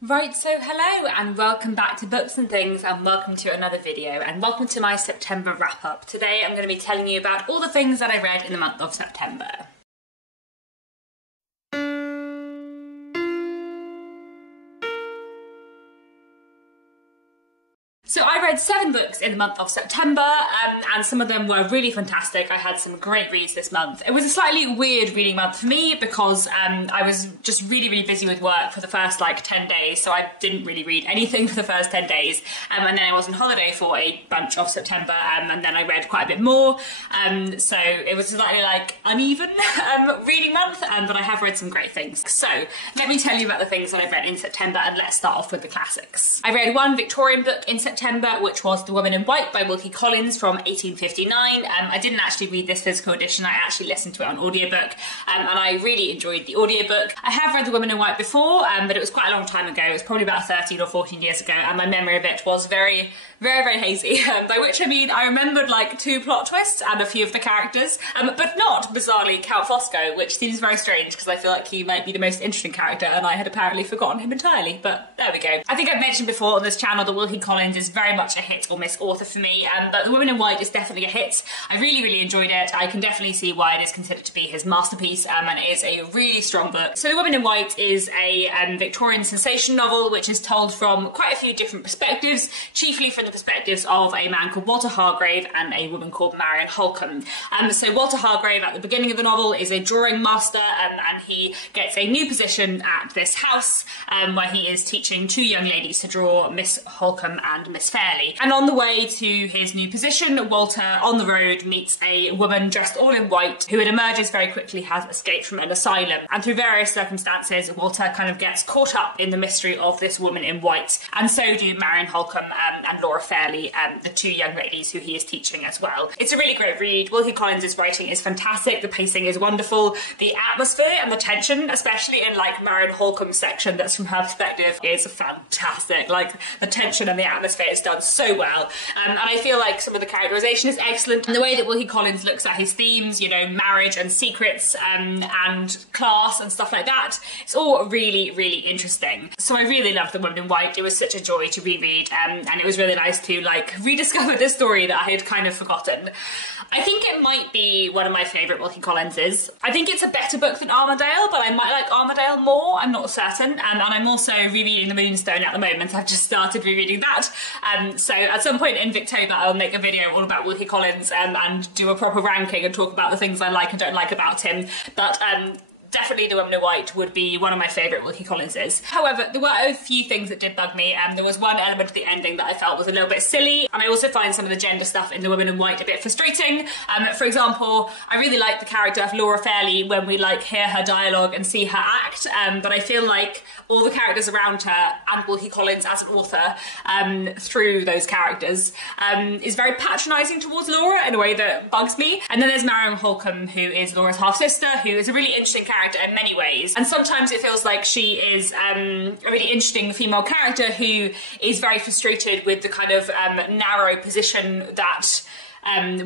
Right, so hello and welcome back to Books and Things, and welcome to another video, and welcome to my September wrap-up. Today I'm going to be telling you about all the things that I read in the month of September. So I read 7 books in the month of September, and some of them were really fantastic. I had some great reads this month. It was a slightly weird reading month for me because I was just really busy with work for the first 10 days, so I didn't really read anything for the first 10 days. And then I was on holiday for a bunch of September, and then I read quite a bit more. So it was slightly uneven reading month, but I have read some great things. So let me tell you about the things that I've read in September, and let's start off with the classics. I read one Victorian book in September, which was The Woman in White by Wilkie Collins from 1859. I didn't actually read this physical edition, I actually listened to it on audiobook, and I really enjoyed the audiobook. I have read The Woman in White before, but it was quite a long time ago. It was probably about 13 or 14 years ago, and my memory of it was very hazy, by which I mean I remembered 2 plot twists and a few of the characters, but not, bizarrely, Count Fosco, which seems very strange because I feel like he might be the most interesting character and I had apparently forgotten him entirely, but there we go. I think I've mentioned before on this channel that Wilkie Collins is very much a hit or miss author for me, but The Woman in White is definitely a hit. I really enjoyed it. I can definitely see why it is considered to be his masterpiece, and it is a really strong book. So The Woman in White is a Victorian sensation novel which is told from quite a few different perspectives, chiefly from the perspectives of a man called Walter Hargrave and a woman called Marian Holcombe. So Walter Hargrave at the beginning of the novel is a drawing master, and he gets a new position at this house where he is teaching 2 young ladies to draw, Miss Holcombe and Miss Fairley. And on the way to his new position, Walter on the road meets a woman dressed all in white who, it emerges very quickly, has escaped from an asylum. And through various circumstances, Walter kind of gets caught up in the mystery of this woman in white, and so do Marian Holcombe and Laura Fairley, the 2 young ladies who he is teaching as well. It's a really great read. Wilkie Collins' writing is fantastic, the pacing is wonderful, the atmosphere and the tension, especially in Marian Holcombe's section that's from her perspective, is fantastic. The tension and the atmosphere is done so well, and I feel like some of the characterization is excellent, and the way that Wilkie Collins looks at his themes, you know, marriage and secrets and class and stuff like that, it's all really interesting. So I really loved The Woman in White. It was such a joy to reread, and it was really nice to rediscover this story that I had kind of forgotten. I think it might be one of my favourite Wilkie Collinses. I think it's a better book than Armadale, but I might like Armadale more, I'm not certain, and I'm also rereading The Moonstone at the moment. I've just started rereading that, so at some point in Victober I'll make a video all about Wilkie Collins and do a proper ranking and talk about the things I like and don't like about him, but definitely The Woman in White would be one of my favourite Wilkie Collinses. However, there were a few things that did bug me, and there was one element of the ending that I felt was a little bit silly, and I also find some of the gender stuff in The Woman in White a bit frustrating. For example, I really like the character of Laura Fairley when we hear her dialogue and see her act, but I feel like all the characters around her and Wilkie Collins as an author through those characters is very patronising towards Laura in a way that bugs me. And then there's Marian Holcombe, who is Laura's half-sister, who is a really interesting character in many ways, and sometimes it feels like she is a really interesting female character who is very frustrated with the kind of narrow position that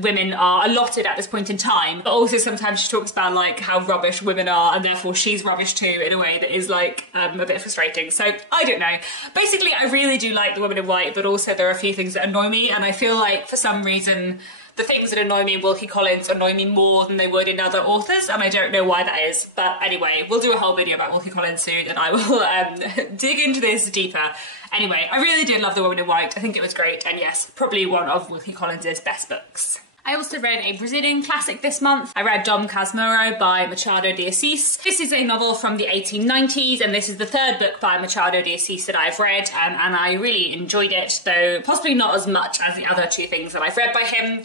women are allotted at this point in time, but also sometimes she talks about how rubbish women are, and therefore she's rubbish too, in a way that is a bit frustrating. So I don't know. Basically, I really do like The Woman in White, but also there are a few things that annoy me, and I feel like for some reason the things that annoy me in Wilkie Collins annoy me more than they would in other authors, and I don't know why that is. But anyway, we'll do a whole video about Wilkie Collins soon, and I will dig into this deeper. Anyway, I really did love The Woman in White. I think it was great, and yes, probably one of Wilkie Collins' best books. I also read a Brazilian classic this month. I read Dom Casmiro by Machado de Assis. This is a novel from the 1890s, and this is the 3rd book by Machado de Assis that I've read, and I really enjoyed it, though possibly not as much as the other 2 things that I've read by him.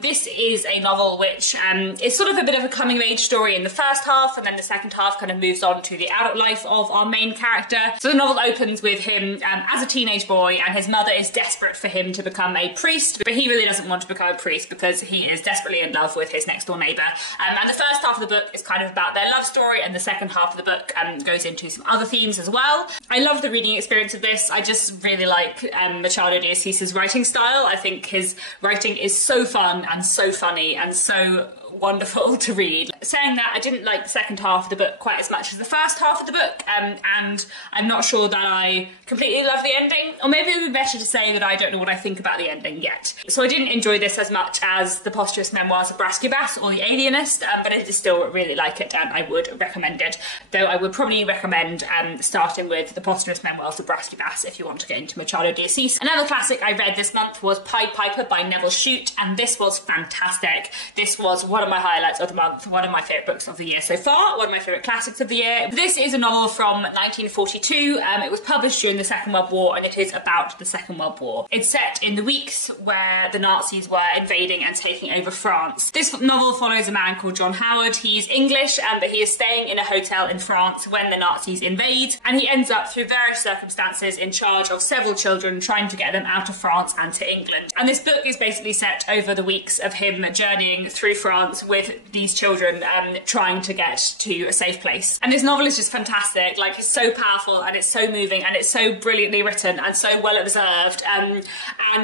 This is a novel which is sort of a bit of a coming-of-age story in the first half, and then the second half kind of moves on to the adult life of our main character. So the novel opens with him as a teenage boy, and his mother is desperate for him to become a priest, but he really doesn't want to become a priest because he is desperately in love with his next door neighbour. And the first half of the book is kind of about their love story, and the second half of the book goes into some other themes as well. I love the reading experience of this. I just really like Machado de Assis' writing style. I think his writing is so fun and so funny and so wonderful to read. Saying that, I didn't like the second half of the book quite as much as the first half of the book, and I'm not sure that I completely love the ending, or maybe it would be better to say that I don't know what I think about the ending yet. So I didn't enjoy this as much as The Posthumous Memoirs of Brascubass or The Alienist, but I still really like it and I would recommend it, though I would probably recommend starting with The Posthumous Memoirs of Brascubass if you want to get into Machado de Assis. Another classic I read this month was Pied Piper by Neville Shute, and this was fantastic. This was one of my highlights of the month, one of my favourite books of the year so far, one of my favourite classics of the year. This is a novel from 1942. It was published during the Second World War, and it is about the Second World War. It's set in the weeks where the Nazis were invading and taking over France. This novel follows a man called John Howard. He's English, but he is staying in a hotel in France when the Nazis invade, and he ends up, through various circumstances, in charge of several children, trying to get them out of France and to England. And this book is basically set over the weeks of him journeying through France with these children, trying to get to a safe place. And this novel is just fantastic. Like, it's so powerful and it's so moving and it's so brilliantly written and so well observed. And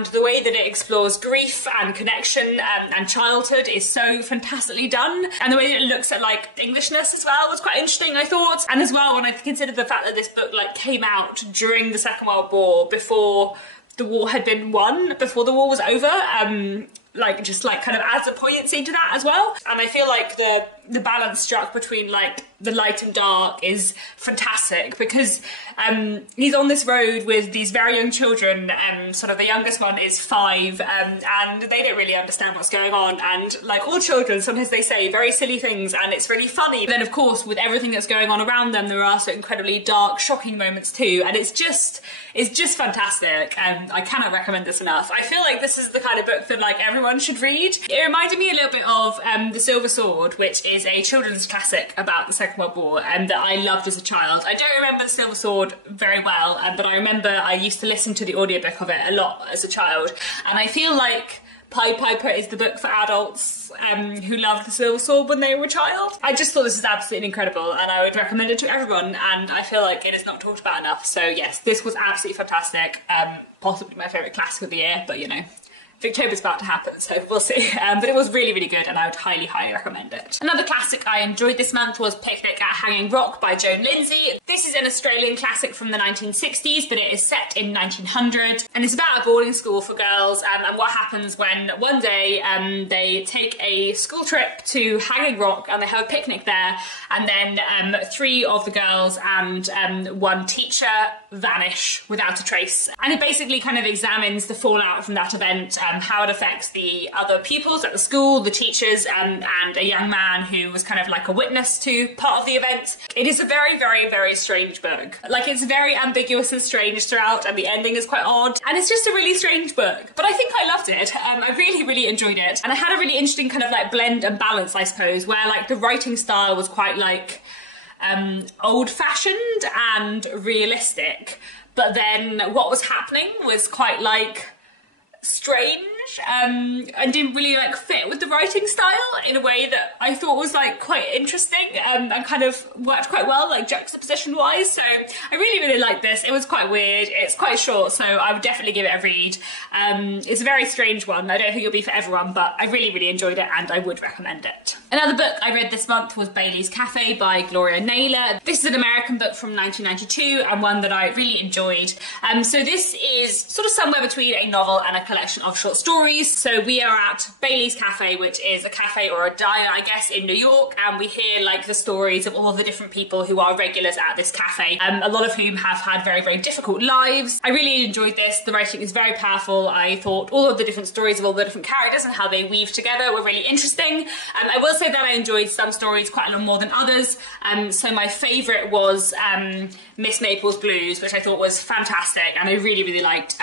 the way that it explores grief and connection and childhood is so fantastically done. And the way that it looks at like Englishness as well was quite interesting, I thought. And as well, when I considered the fact that this book like came out during the Second World War, before the war had been won, before the war was over, like just like kind of adds a poignancy to that as well. And I feel like the balance struck between like the light and dark is fantastic, because he's on this road with these very young children, sort of the youngest one is 5, and they don't really understand what's going on, and like all children, sometimes they say very silly things and it's really funny. But then of course, with everything that's going on around them, there are so incredibly dark, shocking moments too, and it's just fantastic, and I cannot recommend this enough. I feel like this is the kind of book that like everyone should read. It reminded me a little bit of The Silver Sword, which is a children's classic about the Second World War, and that I loved as a child. I don't remember The Silver Sword very well, but I remember I used to listen to the audiobook of it a lot as a child, and I feel like Pied Piper is the book for adults who loved The Silver Sword when they were a child. I just thought this is absolutely incredible, and I would recommend it to everyone, and I feel like it is not talked about enough. So yes, this was absolutely fantastic. Possibly my favourite classic of the year, but you know, Victober's about to happen, so we'll see. But it was really, really good, and I would highly, highly recommend it. Another classic I enjoyed this month was Picnic at Hanging Rock by Joan Lindsay. This is an Australian classic from the 1960s, but it is set in 1900, and it's about a boarding school for girls, and what happens when one day they take a school trip to Hanging Rock and they have a picnic there, and then 3 of the girls and 1 teacher vanish without a trace. And it basically kind of examines the fallout from that event, how it affects the other pupils at the school, the teachers, and a young man who was kind of like a witness to part of the event. It is a very, very, very strange book. Like, it's very ambiguous and strange throughout, and the ending is quite odd, and it's just a really strange book. But I think I loved it. I really, really enjoyed it, and I had a really interesting kind of like blend and balance, I suppose, where like the writing style was quite like old-fashioned and realistic, but then what was happening was quite like strange, and didn't really like fit with the writing style in a way that I thought was like quite interesting, and kind of worked quite well, like juxtaposition wise. So I really, really liked this. It was quite weird, it's quite short, so I would definitely give it a read. It's a very strange one. I don't think it'll be for everyone, but I really, really enjoyed it and I would recommend it. Another book I read this month was Bailey's Cafe by Gloria Naylor. This is an American book from 1992 and one that I really enjoyed. So this is sort of somewhere between a novel and a collection of short stories. So we are at Bailey's Cafe, which is a cafe or a diner, I guess, in New York, and we hear like the stories of all of the different people who are regulars at this cafe, a lot of whom have had very, very difficult lives. I really enjoyed this. The writing is very powerful. I thought all of the different stories of all the different characters and how they weave together were really interesting. I will say that I enjoyed some stories quite a lot more than others. So my favourite was Miss Maple's Blues, which I thought was fantastic and I really, really liked.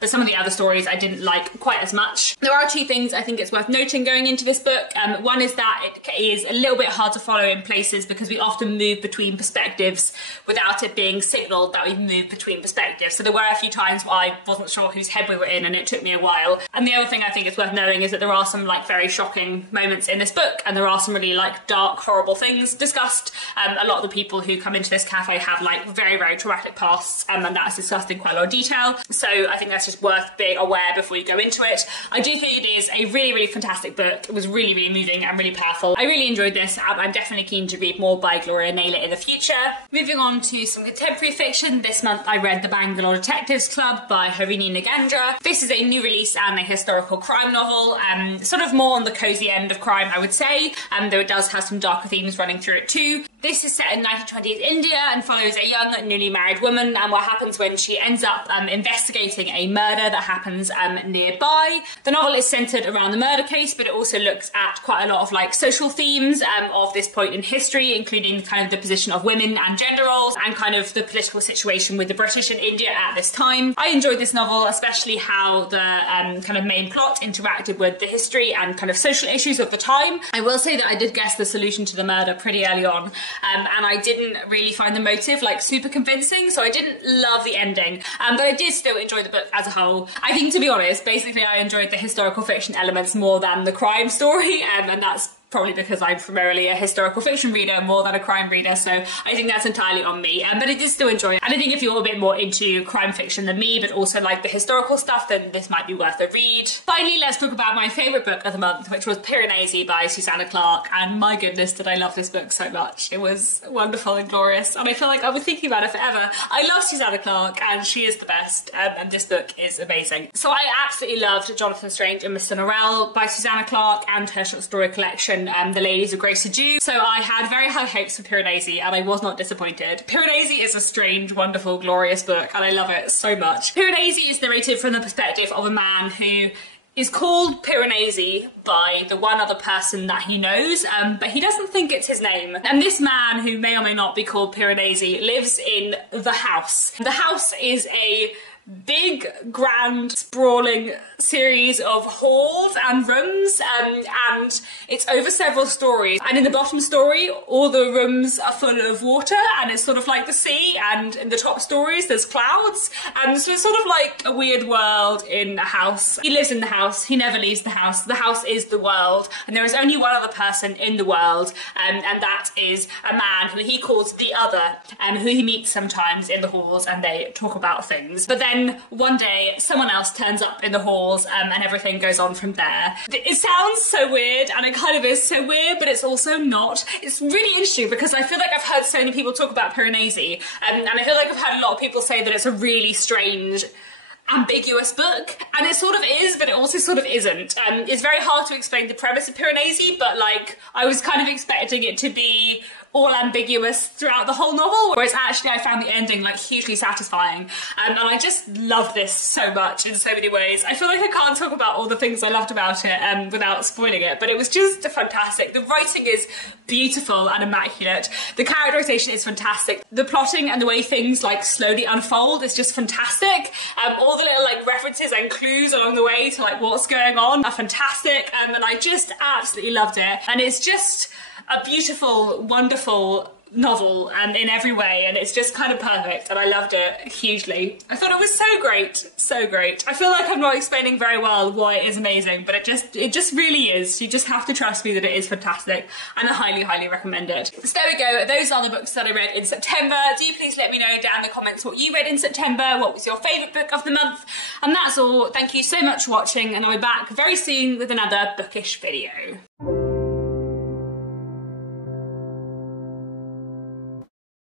But some of the other stories I didn't like quite as much. There are 2 things I think it's worth noting going into this book. One is that it is a little bit hard to follow in places because we often move between perspectives without it being signalled that we've moved between perspectives. So there were a few times where I wasn't sure whose head we were in and it took me a while. And the other thing I think it's worth knowing is that there are some like very shocking moments in this book, and there are some really like dark, horrible things discussed. A lot of the people who come into this cafe have like very, very traumatic pasts, and that's discussed in quite a lot of detail. So I think that's just worth being aware before you go into it. I do think it is a really, really fantastic book. It was really, really moving and really powerful. I really enjoyed this. I'm definitely keen to read more by Gloria Naylor in the future. Moving on to some contemporary fiction, this month I read The Bangalore Detectives Club by Harini Nagendra. This is a new release and a historical crime novel, sort of more on the cozy end of crime, I would say, though it does have some darker themes running through it too. This is set in 1920s India and follows a young, newly married woman and what happens when she ends up investigating a murder that happens nearby. The novel is centred around the murder case, but it also looks at quite a lot of like social themes of this point in history, including kind of the position of women and gender roles and kind of the political situation with the British in India at this time. I enjoyed this novel, especially how the kind of main plot interacted with the history and kind of social issues of the time. I will say that I did guess the solution to the murder pretty early on, and I didn't really find the motive like super convincing, so I didn't love the ending, but I did still enjoy the book as a whole. I think, to be honest, basically I enjoyed the historical fiction elements more than the crime story, and that's probably because I'm primarily a historical fiction reader more than a crime reader, so I think that's entirely on me, but I did still enjoy it. And I think if you're a bit more into crime fiction than me, but also like the historical stuff, then this might be worth a read. Finally, let's talk about my favourite book of the month, which was Piranesi by Susanna Clarke, and my goodness did I love this book so much. It was wonderful and glorious, and I feel like I've been thinking about it forever. I love Susanna Clarke, and she is the best, and this book is amazing. So I absolutely loved Jonathan Strange and Mr. Norrell by Susanna Clarke and her short story collection, The Ladies of Grace Adieu. So I had very high hopes for Piranesi and I was not disappointed. Piranesi is a strange, wonderful, glorious book and I love it so much. Piranesi is narrated from the perspective of a man who is called Piranesi by the one other person that he knows, but he doesn't think it's his name. And this man, who may or may not be called Piranesi, lives in the house. The house is a big, grand, sprawling series of halls and rooms, and it's over several stories. And in the bottom story, all the rooms are full of water, and it's sort of like the sea, and in the top stories, there's clouds. And so it's sort of like a weird world in a house. He lives in the house, he never leaves the house. The house is the world, and there is only one other person in the world, and that is a man who he calls the other, who he meets sometimes in the halls, and they talk about things. But then one day, someone else turns up in the halls, and everything goes on from there. It sounds so weird, and it kind of is so weird, but it's also not. It's really interesting because I feel like I've heard so many people talk about Piranesi, and I feel like I've heard a lot of people say that it's a really strange, ambiguous book, and it sort of is, but it also sort of isn't. It's very hard to explain the premise of Piranesi, but like I was kind of expecting it to be all ambiguous throughout the whole novel, whereas actually I found the ending like hugely satisfying, and I just love this so much in so many ways. I feel like I can't talk about all the things I loved about it without spoiling it, but it was just fantastic. The writing is beautiful and immaculate. The characterization is fantastic. The plotting and the way things like slowly unfold is just fantastic. All the little like references and clues along the way to like what's going on are fantastic, and I just absolutely loved it. And it's just a beautiful, wonderful novel in every way, and it's just kind of perfect, and I loved it hugely. I thought it was so great, so great. I feel like I'm not explaining very well why it is amazing, but it just really is. You just have to trust me that it is fantastic, and I highly, highly recommend it. So there we go, those are the books that I read in September. Do please let me know down in the comments what you read in September, what was your favourite book of the month, and that's all. Thank you so much for watching, and I'll be back very soon with another bookish video.